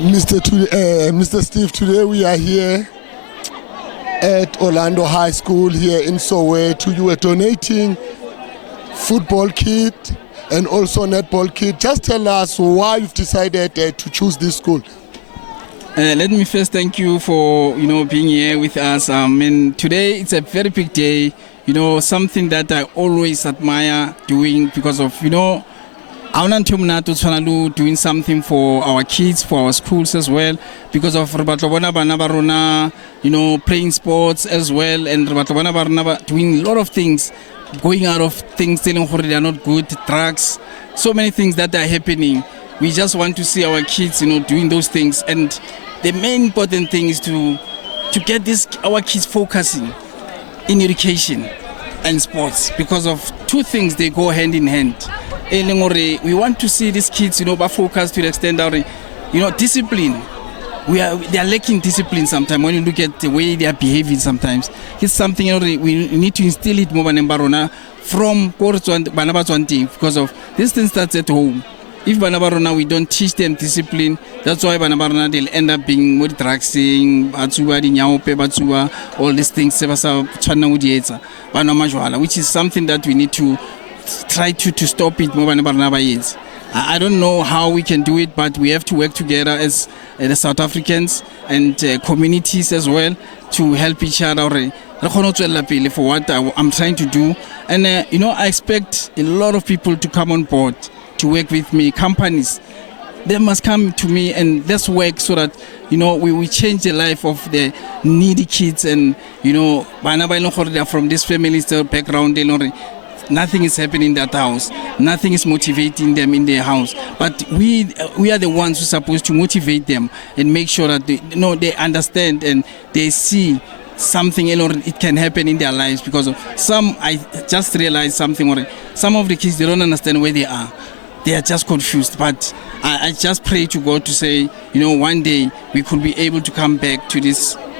Mr. Steve, today we are here at Orlando High School here in Soweto. You were donating football kit and also netball kit. Just tell us why you've decided to choose this school. Let me first thank you for being here with us. And today it's a very big day. Something that I always admire doing because of doing something for our kids, for our schools as well, because of playing sports as well, and doing a lot of things, going out of things telling they are not good, drugs, so many things that are happening. We just want to see our kids doing those things, and the main important thing is to get our kids focusing in education and sports, because of two things, they go hand in hand. We want to see these kids focused to the extent that discipline. They are lacking discipline sometimes. When you look at the way they are behaving sometimes, it's something we need to instill it more from because of this thing starts at home. If Banabarona we don't teach them discipline, that's why Banabarona they'll end up being more drugsing, all these things, which is something that we need to try to stop it. I don't know how we can do it, but we have to work together as the South Africans and communities as well to help each other for what I'm trying to do. And I expect a lot of people to come on board to work with me. Companies, they must come to me and let's work so that we change the life of the needy kids, and from this family's background, nothing is happening in that house, nothing is motivating them in their house, but we are the ones who are supposed to motivate them and make sure that they understand and they see something it can happen in their lives. Because of I just realized something, some of the kids, they don't understand where they are. They are just confused, but I just pray to God to say, one day we could be able to come back to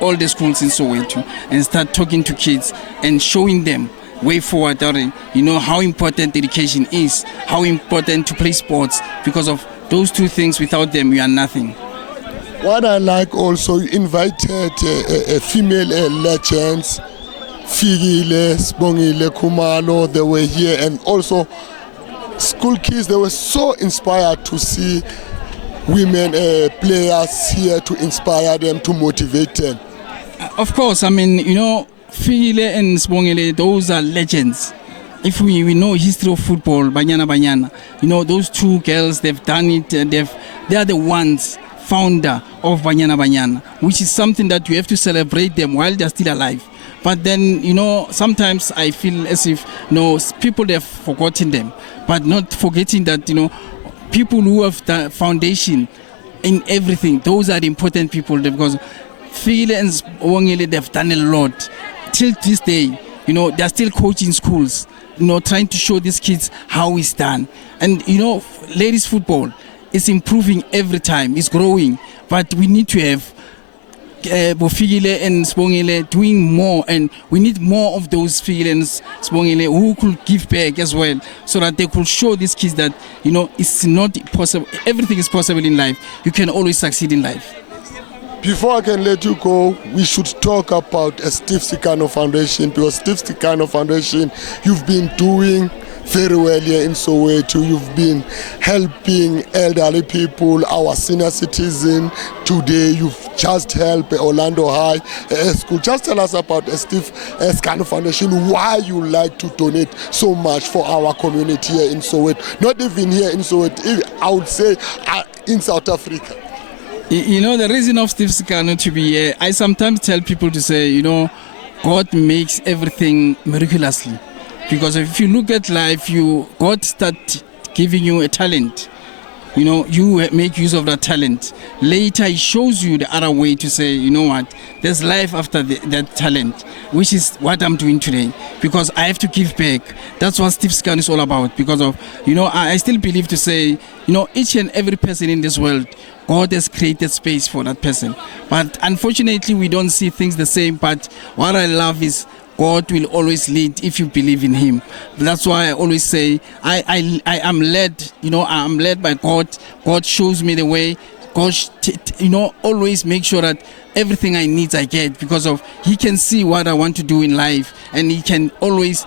all the schools in Soweto and start talking to kids and showing them way forward, how important education is, how important to play sports, because of those two things. Without them, we are nothing. What I like also, you invited female legends, Figile, Spongile, Kumalo, they were here, and also school kids, they were so inspired to see women players here to inspire them, to motivate them. Of course, Figile and Spongile, those are legends. If we know history of football, Banyana, those two girls, they've done it. They are the ones founder of Banyana, which is something that you have to celebrate them while they're still alive. But then, sometimes I feel as if, people, they've forgotten them, but not forgetting that, people who have the foundation in everything, those are the important people, because Figile and Spongile, they've done a lot. Till this day, they're still coaching schools, trying to show these kids how it's done. And, ladies football is improving every time, it's growing. But we need to have Figile and Spongile doing more, and we need more of those Figile and Spongile who could give back as well, so that they could show these kids that, it's not possible. Everything is possible in life. You can always succeed in life. Before I can let you go, we should talk about a Steve Sekano Foundation, because Steve Sekano Foundation, you've been doing very well here in Soweto. You've been helping elderly people, our senior citizens. Today, you've just helped Orlando High School. Just tell us about Steve Sekano Foundation, why you like to donate so much for our community here in Soweto. Not even here in Soweto, I would say in South Africa. The reason of Steve Sekano to be here, I sometimes tell people to say, God makes everything miraculously. Because if you look at life, God start giving you a talent. You make use of that talent. Later, He shows you the other way to say, what, there's life after that talent, which is what I'm doing today. Because I have to give back. That's what Steve Sekano is all about. Because of, I still believe to say, each and every person in this world, God has created space for that person. But unfortunately, we don't see things the same. But what I love is God will always lead if you believe in Him. That's why I always say I am led, I'm led by God. God shows me the way. gosh, always make sure that everything I need I get, because of he can see what I want to do in life, and he can always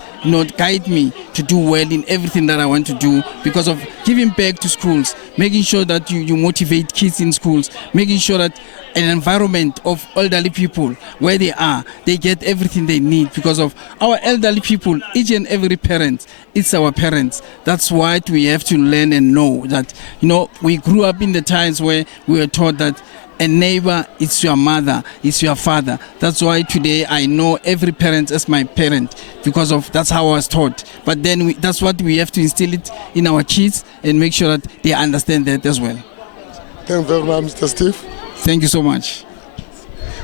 guide me to do well in everything that I want to do, because of giving back to schools, making sure that you motivate kids in schools, making sure that an environment of elderly people where they get everything they need, because of our elderly people, each and every parent, it's our parents. That's what we have to learn and know that, we grew up in the times where we were taught that a neighbor is your mother, is your father. That's why today I know every parent as my parent, because of that's how I was taught. But then that's what we have to instill it in our kids and make sure that they understand that as well. Thank you very much, Mr. Steve. Thank you so much.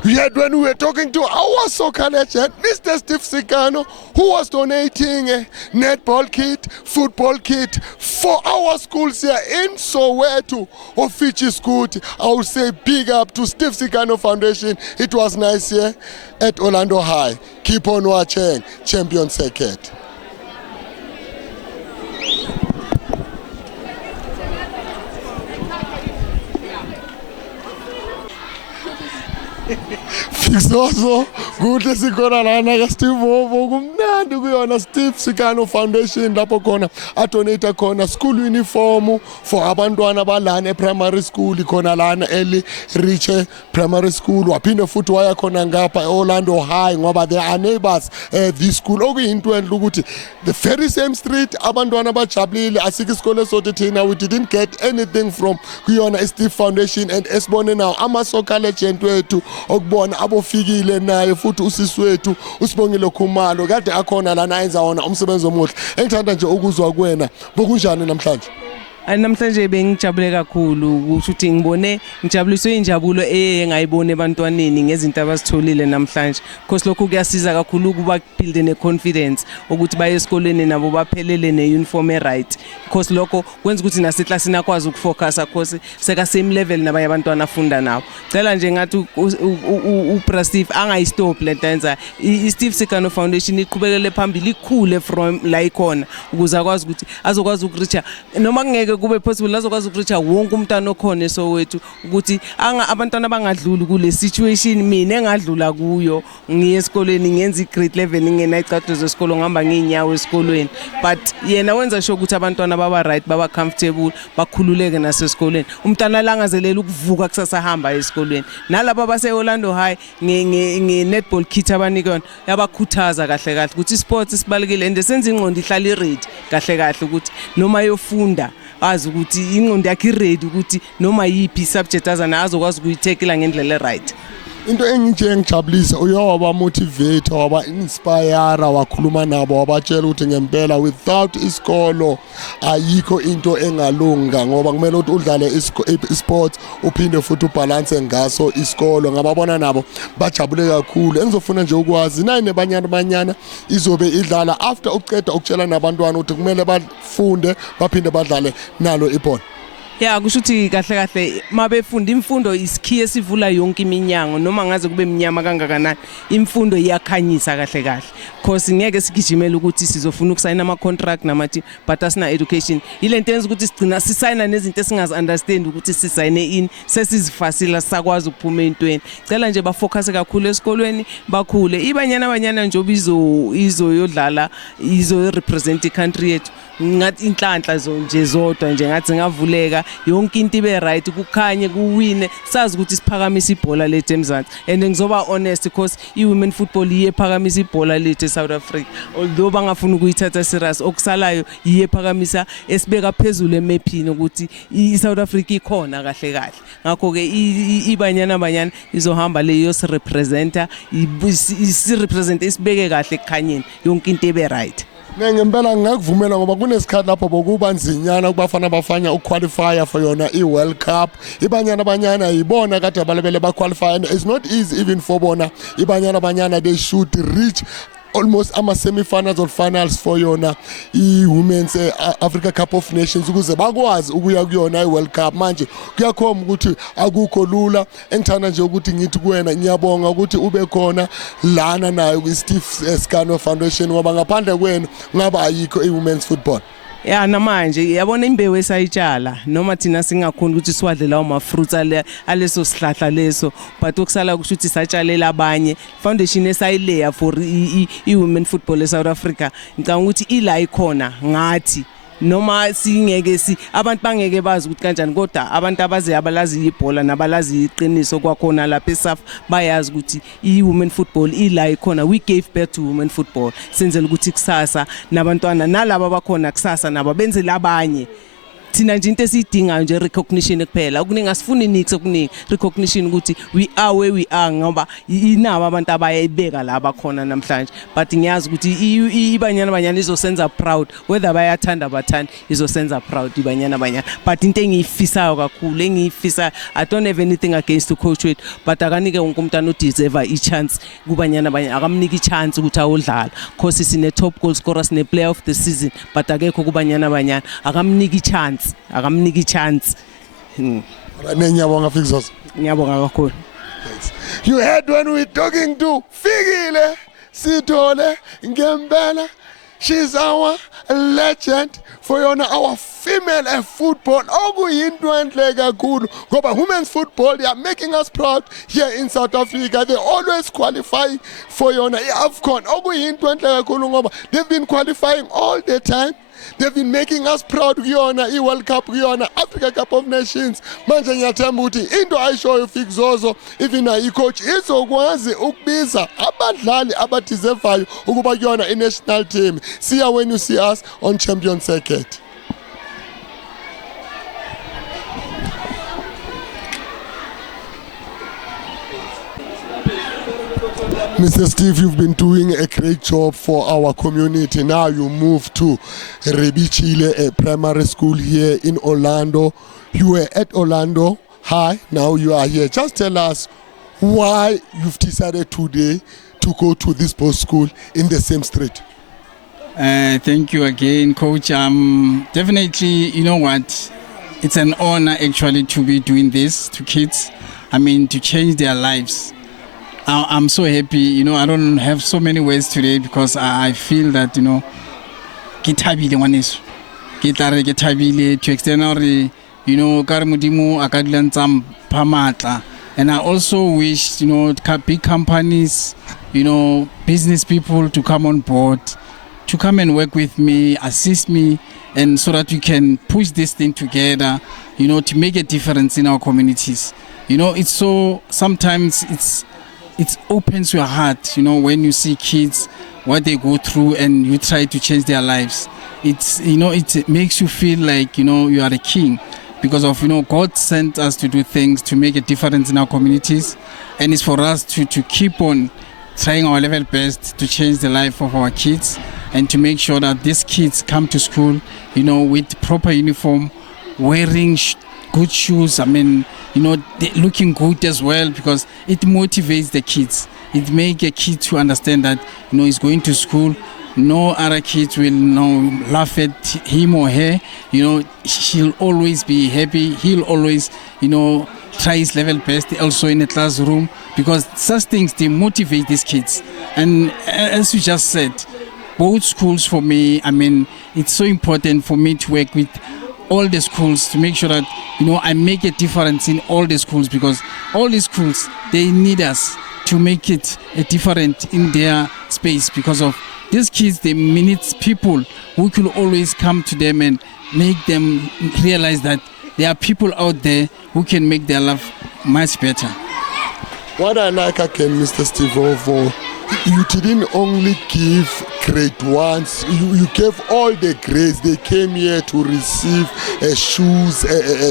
We had when we were talking to our soccer legend, Mr. Steve Sekano, who was donating a netball kit, football kit for our schools here in Soweto or Fiji School. I would say big up to Steve Sekano Foundation. It was nice here at Orlando High. Keep on watching Champion Circuit. Fixoso kuhle sikhona lana ke Steve Ovo kumnandi kuyona Steve Sekano Foundation lapho khona adonate khona school uniform for abantwana balana primary school khona lana early reach primary school, waphinde futhi waya khona ngapha eOrlando High ngoba they are neighbors this school okuyinto enhle ukuthi the very same street abantwana bajabulile. Asike isikole sothi thina we didn't get anything from kuyona Steve Foundation, and esibone now ama soccer legend wethu okubona abofikile naye futhi usisi wethu uSibongile Khumalo kade akhona lana enza wona umsebenzi omuhle. Engithanda nje ukuzwa kuwena bokunjani namhlanje? Namhlanje bengijabule kakhulu ukuthi ngibone ngijabuliswe injabulo engayibona ebantwaneni ngezinto abasitholile namhlanje, because lokho kuyasiza kakhulu ukuba build ne confidence ukuthi baye esikoleni nabo baphelele ne uniform right, because lokho kwenza ukuthi naseclassini akwazi ukufocus because seka same level nabanye abantwana afunda nabo. Cela nje ngathi uPrasif angayistop lentenza iSteve Sekano Foundation iqhubekele phambili ikhule from la ikhona ukuze akwazi ukuthi azokwazi ukuricha noma kungeke kube possible azokwazi ukuricha wonke umntana okhona eSoweto, ukuthi abantwana bangadluli kule situation mina engadlula kuyo. Ngiye esikoleni ngenza igrade 11 ngena icado zesikolo ngihamba nginyawo esikolweni, but yena wenza sure ukuthi abantwana baba right, baba comfortable, bakhululeke nasesikoleni. Umntana langazelela ukuvuka kusasa hamba esikoleni. Nalabo baseOrlando High nge netball kit abanikona yabakhuthaza kahle kahle ukuthi sports sibalekile and senze ingqondo ihlala iready kahle kahle ukuthi noma yofunda azi ukuthi ingqondo yakhe iready ukuthi noma yipi subject azana azokwazi ukuyithekela ngendlela right. Into enginje ngijabulisa uyawaba motivate, waba inspire, wakhuluma nabo wabatshela ukuthi ngempela without isikolo ayikho into engalunga, ngoba kumele ukuthi udlale isports uphinde futhi ubalance ngaso isikolo. Ngababona nabo bajabule kakhulu. Engizofuna nje ukwazi nani nebanyana izobe idlala after uqeda ukutshela nabantwana ukuthi kumele bafunde baphinde badlale nalo ibhola. Yeah, kushuthi kahle kahle mabefunda imfundo isikhiye sivula yonke iminyango noma ngaze kube eminyama kangakanani imfundo iyakhanyisa kahle kahle, because ngeke sigijimele ukuthi sizofuna ukusayina ama contract namathi but asina education. Ilento yenza ukuthi sigcina sisayina nezinto esingazi understand ukuthi sisayine in sesizifasila sakwazi ukuphuma entweni. Cela nje bafocus kakhulu esikolweni bakhule. Ibanyana nje izoyodlala izo represent i-country yethu ngathi inhlanhla nje zodwa nje ngathi ngavuleka yonke into ibe right, kukhanye kuwine sazi ukuthi siphakamisa ibhola lethu eMzansi. And ngizoba honest because i-women football iyephakamisa ibhola lethu eSouth Africa, although bangafuna ukuyithatha serious okusalayo iyephakamisa esibeka phezulu emaphini ukuthi iSouth Africa ikhona kahle kahle. Ngakho ke ibanyana izohamba leyo sirepresenta isirepresent isibeke kahle ekhanyeni yonke into ibe right. Ngempela ngakuvumela ngoba kunesikhathi lapho bokuba nzinyana kubafana bafanya ukuqualify for yona iWorld Cup. Ibanyana yibona kade balebele baqualify, and it's not easy even for bona. Ibanyana they should reach almost ama semi-finals or finals for yona i-Women's Africa Cup of Nations ukuze bakwazi ukuya kuyona i-World Cup. Manje kuyakhoma ukuthi akukho lula. Engithanda nje ukuthi ngithi kuwena ngiyabonga ukuthi ube khona lana nayo kwi-Steve Sekano Foundation ngoba ngaphandle kwenu ngaba ayikho i-women's football. Ya namanje yabona imbewu esayitshala noma thina singakhona ukuthi siwadle lawo ma-fruits aleso sihlahla leso but okusala kusho ukuthi satshalela abanye foundation esayileya for i-women football eSouth Africa ngicabanga ukuthi ila ikhona ngathi noma singeke abantu bangeke bazi ukuthi kanjani kodwa abantu abalazi ibhola nabalazi iqiniso kwakhona lapha eSAF bayazi ukuthi i-women football ila ikhona. We gave birth to women football senzela ukuthi kusasa nabantwana nalabo abakhona kusasa nabo benze labanye. Thina nje into esiyidingayo nje recognition kuphela okuningi asifuni nix okuningi recognition ukuthi we are where we are ngoba inabo abantu abayibeka la bakhona namhlanje but ngiyazi ukuthi ibanyana izosenza proud whether bayathanda abathandi izosenza proud ibanyana but into engiyifisayo kakhulu engiyifisa I don't have anything against to coach it but akanike wonke umuntu deserve i-chance kubanyana akamnika i-chance ukuthi awudlala because sine top goal scorer sine player of the season but akekho kubanyana akamnika i-chance akamnika i-chance. Ngiyabonga Fikzozo. Ngiyabonga kakhulu. You heard when we talking to Fikile Sithole Ngembela. She's our legend for our female football. Okuyinto enhle kakhulu ngoba women's football they are making us proud here in South Africa. They always qualify for AFCON. Okuyinto enhle kakhulu ngoba they've been qualifying all the time. They've been making us proud kuyona i-World Cup kuyona Africa Cup of Nations. Manje ngiyathemba ukuthi into ayishoyo Fikzozo even i-coach izokwazi ukubiza abadlali abadeservayo ukuba kuyona i-national team. See you when you see us on Champion Circuit. Mr. Steve, you've been doing a great job for our community. Now you move to Rebichile, a primary school here in Orlando. You were at Orlando High, now you are here. Just tell us why you've decided today to go to this post school in the same street. Thank you again, Coach. Definitely, you know what? It's an honor actually to be doing this to kids. To change their lives. I'm so happy, I don't have so many words today because I feel that, kitabile ngwaneso. Kitabile to extend our, kare modimo a ka dula ntse a mpha matla. And I also wish, big companies, business people to come on board, to come and work with me, assist me, and so that we can push this thing together, to make a difference in our communities. It's so, sometimes it opens your heart, when you see kids, what they go through and you try to change their lives. It makes you feel like, you are a king because of, God sent us to do things to make a difference in our communities. And it's for us to keep on trying our level best to change the life of our kids and to make sure that these kids come to school, with proper uniform, wearing good shoes, looking good as well because it motivates the kids. It makes a kid to understand that, he's going to school. No other kids will laugh at him or her. She'll always be happy. He'll always, try his level best also in the classroom because such things, they motivate these kids. And as you just said, both schools for me, it's so important for me to work with all the schools to make sure that I make a difference in all the schools because all the schools they need us to make it a different in their space because of these kids they need people who could always come to them and make them realize that there are people out there who can make their life much better. What I like again, Mr. Steve Ovo, you didn't only give grade ones, you gave all the grades. They came here to receive shoes,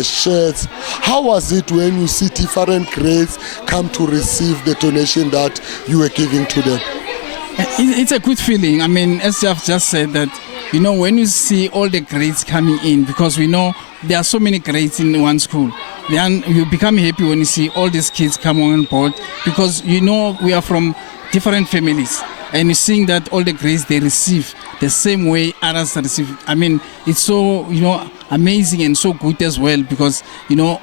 shirts. How was it when you see different grades come to receive the donation that you were giving to them? It's a good feeling. As I've just said that, when you see all the grades coming in, because we know there are so many grades in one school, then you become happy when you see all these kids come on board because we are from different families and you're seeing that all the grades they receive the same way others receive. It's so amazing and so good as well because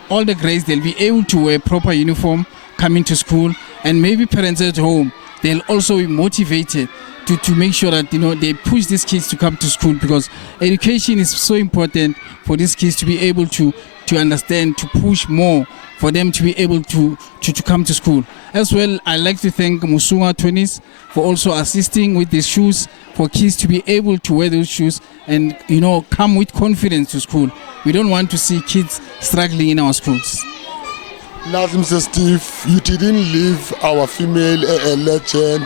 all the grades they'll be able to wear proper uniform coming to school and maybe parents at home they'll also be motivated to make sure that they push these kids to come to school, because education is so important for these kids to be able to understand, to push more for them to be able to come to school. As well, I like to thank Musunga 20s for also assisting with these shoes for kids to be able to wear those shoes and come with confidence to school. We don't want to see kids struggling in our schools. Now, Mr. Steve, you didn't leave our female legend,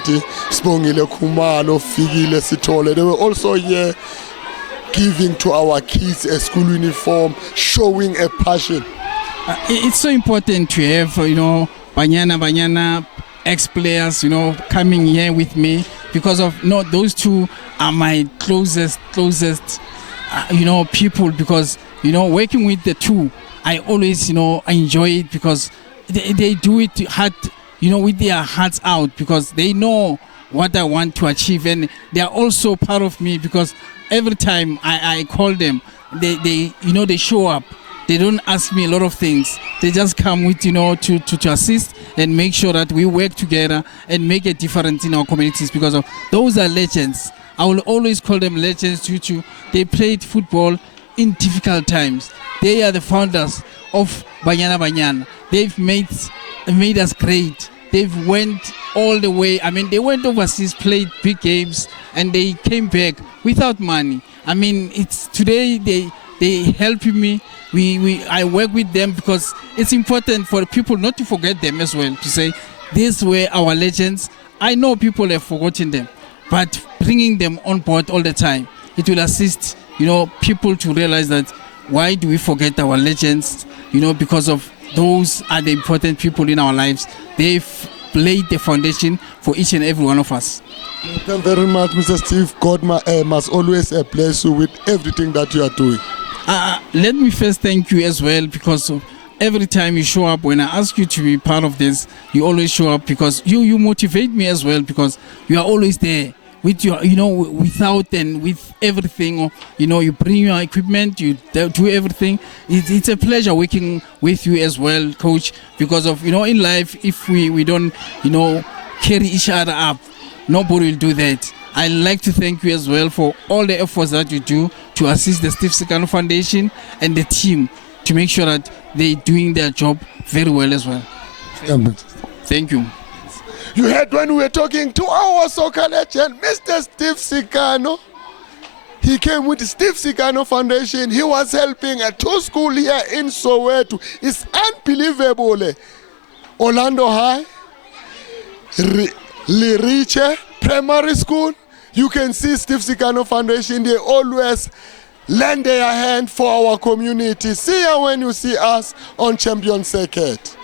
Spongile Kumalo, Figile Sitole. They were also here giving to our kids a school uniform, showing a passion. It's so important to have, Banyana ex-players, coming here with me, because of those two are my closest, people, because, working with the two, I always, enjoy it, because they do it hard, with their hearts out, because they know what I want to achieve, and they are also part of me, because every time I call them, they show up. They don't ask me a lot of things. They just come with, to assist and make sure that we work together and make a difference in our communities, because of those are legends. I will always call them legends due to they played football in difficult times. They are the founders of Banyana. They've made us great. They've went all the way. I mean, they went overseas, played big games, and they came back without money. I mean, it's today they help me. I work with them, because it's important for people not to forget them as well, to say these were our legends. I know people have forgotten them, but bringing them on board all the time, it will assist people to realize that why do we forget our legends, because of those are the important people in our lives. They've laid the foundation for each and every one of us. Thank you very much, Mr. Steve. God must always bless you with everything that you are doing. Let me first thank you as well, because of every time you show up, when I ask you to be part of this, you always show up, because you motivate me as well, because you are always there with your, without and with everything, or, you bring your equipment, you do everything. It's a pleasure working with you as well, Coach, because of, in life, if we don't, carry each other up, nobody will do that. I'd like to thank you as well for all the efforts that you do to assist the Steve Sekano Foundation and the team to make sure that they're doing their job very well as well. Thank you. You heard when we were talking to our soccer legend, Mr. Steve Sekano. He came with the Steve Sekano Foundation. He was helping a two school here in Soweto. It's unbelievable. Orlando High, Liriche Primary School. You can see Steve Sekano Foundation. They always lend their hand for our community. See you when you see us on Champion Circuit.